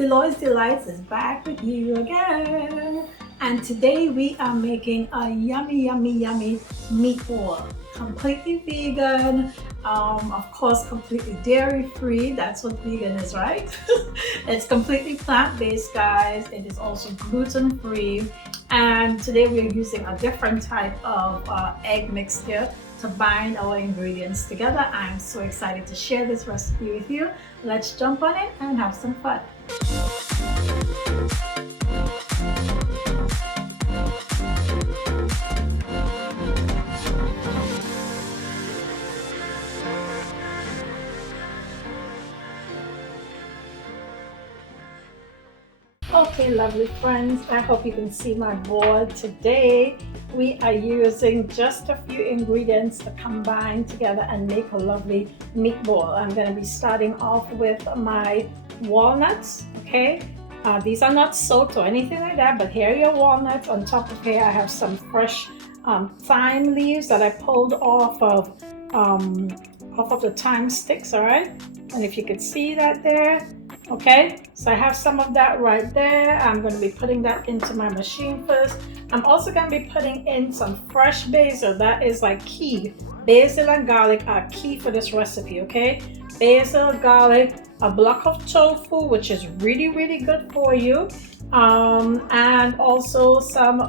Deloitte Delights is back with you again. And today we are making a yummy meatball. Completely vegan, of course completely dairy free. That's what vegan is, right? It's completely plant-based, guys. It is also gluten free. And today we're using a different type of egg mixture to bind our ingredients together. I'm so excited to share this recipe with you. Let's jump on it and have some fun. Okay, lovely friends, I hope you can see my board. Today we are using just a few ingredients to combine together and make a lovely meatball. I'm going to be starting off with my walnuts. Okay, these are not soaked or anything like that, but here are your walnuts. On top of here I have some fresh thyme leaves that I pulled off of the thyme sticks. All right, and if you could see that there. Okay, so I have some of that right there. I'm going to be putting that into my machine first. I'm also going to be putting in some fresh basil. That is like key. Basil and garlic are key for this recipe, okay? Basil, garlic, a block of tofu, which is really good for you. And also some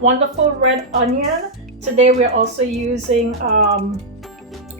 wonderful red onion. Today we're also using a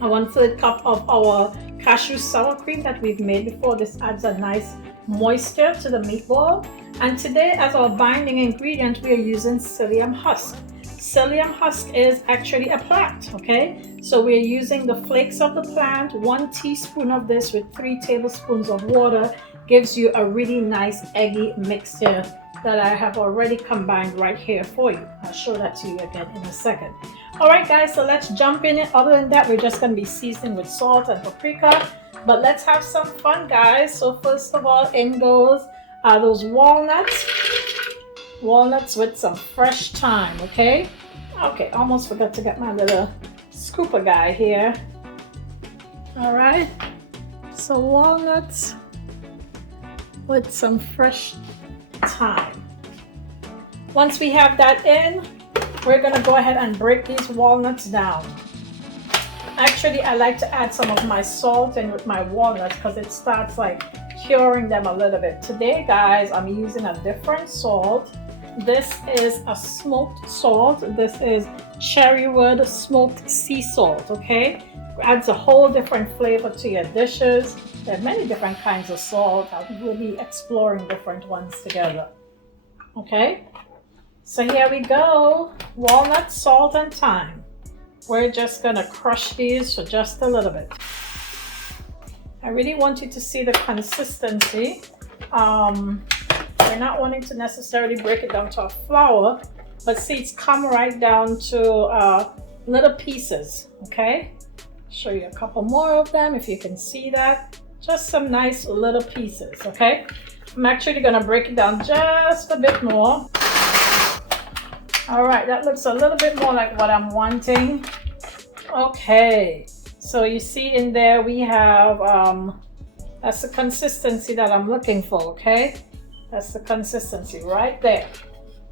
1/3 cup of our cashew sour cream that we've made before. This adds a nice moisture to the meatball. And today, as our binding ingredient, we are using psyllium husk. Psyllium husk is actually a plant, okay? So we're using the flakes of the plant. 1 teaspoon of this with 3 tablespoons of water gives you a really nice eggy mixture that I have already combined right here for you. I'll show that to you again in a second. All right, guys, so let's jump in. Other than that, we're just going to be seasoning with salt and paprika. But let's have some fun, guys. So first of all, in goes those walnuts. Walnuts with some fresh thyme, okay? Okay, almost forgot to get my little scooper guy here. All right, so walnuts with some fresh thyme. Once we have that in, we're going to go ahead and break these walnuts down. Actually, I like to add some of my salt in with my walnuts because it starts like curing them a little bit. Today, guys, I'm using a different salt. This is a smoked salt. This is Cherrywood Smoked Sea Salt, okay? Adds a whole different flavor to your dishes. There are many different kinds of salt. We'll be exploring different ones together, okay? So here we go, walnut, salt, and thyme. We're just gonna crush these for just a little bit. I really want you to see the consistency. We're not wanting to necessarily break it down to a flour, but see, it's come right down to little pieces, okay? Show you a couple more of them if you can see that. Just some nice little pieces, okay? I'm actually gonna break it down just a bit more. All right, that looks a little bit more like what I'm wanting. Okay, so you see in there we have, that's the consistency that I'm looking for, okay? That's the consistency right there.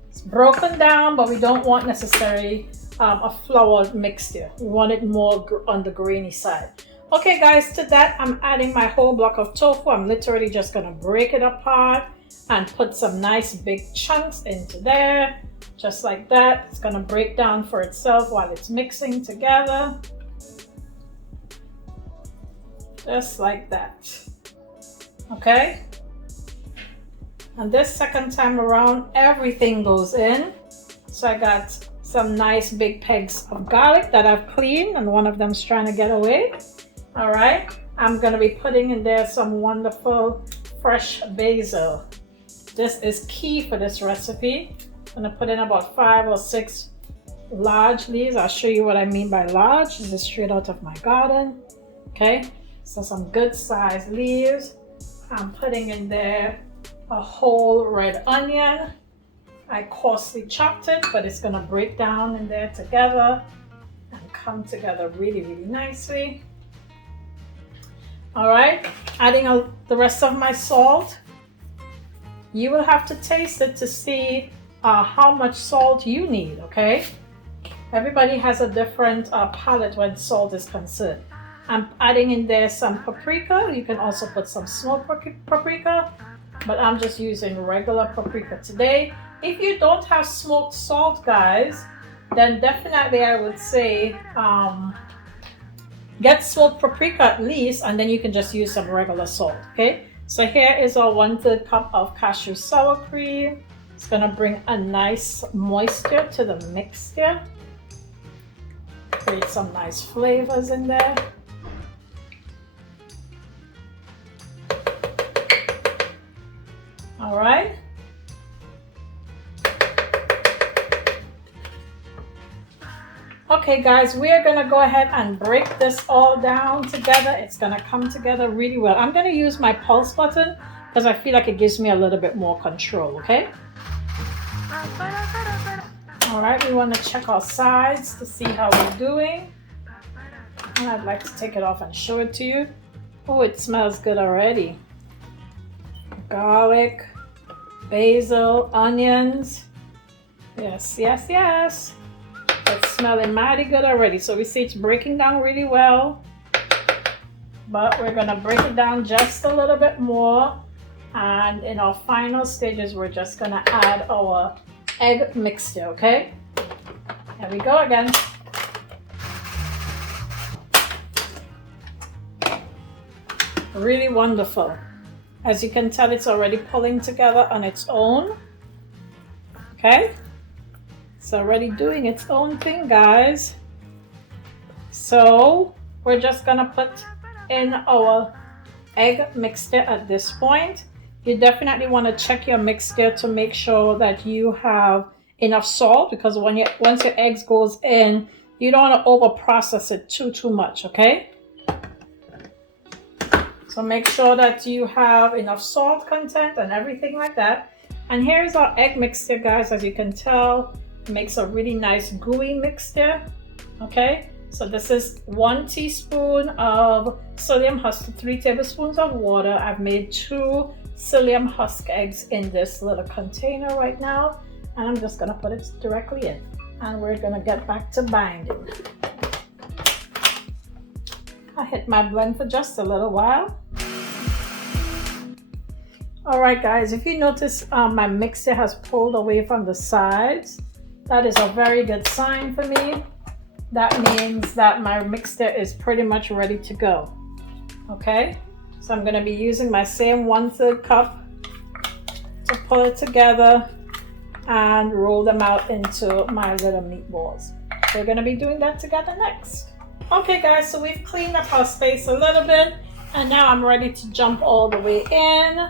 It's broken down, but we don't want necessarily a flour mixture. We want it more on the grainy side. Okay, guys, to that I'm adding my whole block of tofu. I'm literally just gonna break it apart and put some nice big chunks into there. Just like that. It's gonna break down for itself while it's mixing together. Just like that. Okay? And this second time around, everything goes in. So I got some nice big pegs of garlic that I've cleaned, and one of them's trying to get away. All right? I'm gonna be putting in there some wonderful fresh basil. This is key for this recipe. I'm gonna put in about 5 or 6 large leaves. I'll show you what I mean by large. This is straight out of my garden. Okay, so some good sized leaves. I'm putting in there a whole red onion. I coarsely chopped it, but it's gonna break down in there together and come together really nicely. All right, adding the rest of my salt. You will have to taste it to see how much salt you need, okay? Everybody has a different palate when salt is concerned. I'm adding in there some paprika. You can also put some smoked paprika, but I'm just using regular paprika today. If you don't have smoked salt, guys, then definitely I would say get smoked paprika at least, and then you can just use some regular salt, okay? So here is our 1/3 cup of cashew sour cream. It's gonna bring a nice moisture to the mixture. Create some nice flavors in there. All right. Okay guys, we are gonna go ahead and break this all down together. It's gonna come together really well. I'm gonna use my pulse button because I feel like it gives me a little bit more control, okay? All right, we wanna check our sides to see how we're doing. And I'd like to take it off and show it to you. Oh, it smells good already. Garlic, basil, onions. Yes, yes, yes. It's smelling mighty good already. So we see it's breaking down really well, but we're gonna break it down just a little bit more. And in our final stages, we're just gonna add our egg mixture, okay? Here we go again. Really wonderful. As you can tell, it's already pulling together on its own, okay? It's already doing its own thing, guys. So we're just gonna put in our egg mixture at this point. You definitely want to check your mixture to make sure that you have enough salt, because once your eggs goes in, you don't want to over process it too much, okay? So make sure that you have enough salt content and everything like that. And here's our egg mixture, guys. As you can tell, it makes a really nice gooey mixture, okay? So this is 1 teaspoon of psyllium husk to 3 tablespoons of water. I've made 2 psyllium husk eggs in this little container right now, and I'm just gonna put it directly in, and we're gonna get back to binding. I hit my blend for just a little while. All right, guys, if you notice my mixture has pulled away from the sides, that is a very good sign for me. That means that my mixture is pretty much ready to go. Okay, so I'm going to be using my same 1/3 cup to pull it together and roll them out into my little meatballs. We're going to be doing that together next. Okay guys, so we've cleaned up our space a little bit, and now I'm ready to jump all the way in.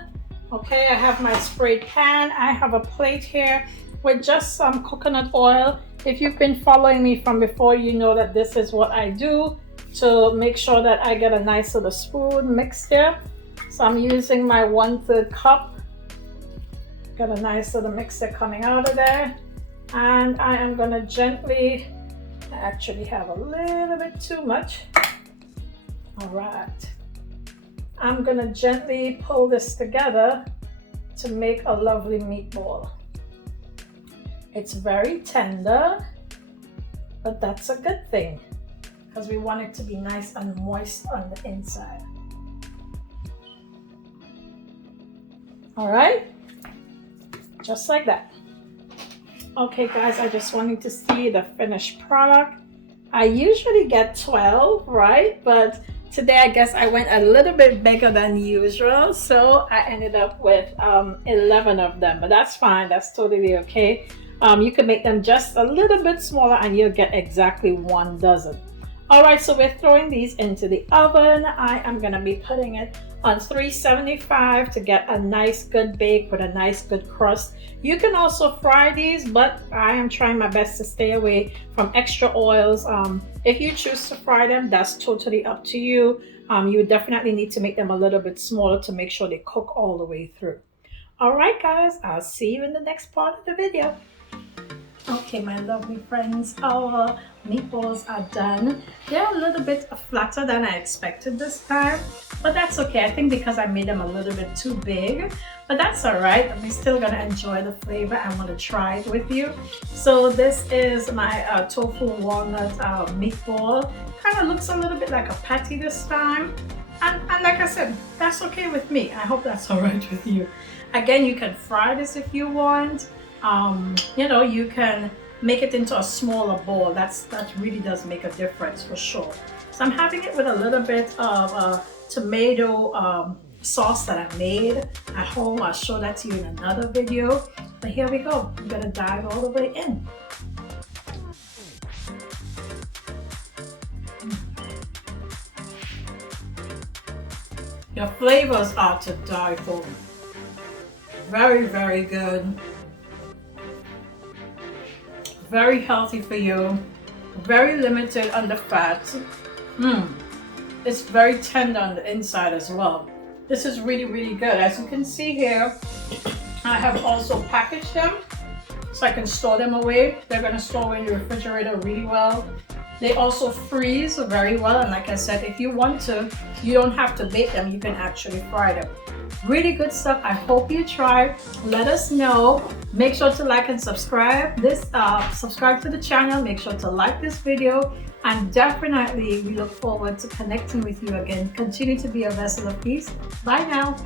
Okay, I have my sprayed pan. I have a plate here with just some coconut oil. If you've been following me from before, you know that this is what I do to make sure that I get a nice little spoon mixture. So I'm using my 1/3 cup. Got a nice little mixture coming out of there. And I am gonna gently, I actually have a little bit too much. All right. I'm gonna gently pull this together to make a lovely meatball. It's very tender, but that's a good thing because we want it to be nice and moist on the inside. All right, just like that. Okay guys, I just wanted to see the finished product. I usually get 12, right? But today I guess I went a little bit bigger than usual, so I ended up with 11 of them, but that's fine, that's totally okay. You can make them just a little bit smaller and you'll get exactly 1 dozen. All right, so we're throwing these into the oven. I am gonna be putting it on 375 to get a nice good bake with a nice good crust. You can also fry these, but I am trying my best to stay away from extra oils. If you choose to fry them, that's totally up to you. You definitely need to make them a little bit smaller to make sure they cook all the way through. All right, guys, I'll see you in the next part of the video. Okay, my lovely friends, our meatballs are done. They're a little bit flatter than I expected this time, but that's okay. I think because I made them a little bit too big, but that's all right. I'm still gonna enjoy the flavor. I want to try it with you. So this is my tofu walnut meatball. Kind of looks a little bit like a patty this time. And like I said, that's okay with me. I hope that's all right with you. Again, you can fry this if you want. You know, you can make it into a smaller bowl. That really does make a difference for sure. So I'm having it with a little bit of tomato sauce that I made at home. I'll show that to you in another video. But here we go. I'm gonna dive all the way in. Your flavors are to die for. Very, very good. Very healthy for you. Very limited on the fat. It's very tender on the inside as well. This is really, really good. As you can see here, I have also packaged them so I can store them away. They're going to store in the refrigerator really well. They also freeze very well, and like I said, if you want to, you don't have to bake them, you can actually fry them. Really good stuff. I hope you try. Let us know. Make sure to like and subscribe subscribe to the channel. Make sure to like this video, and definitely we look forward to connecting with you again. Continue to be a vessel of peace. Bye now.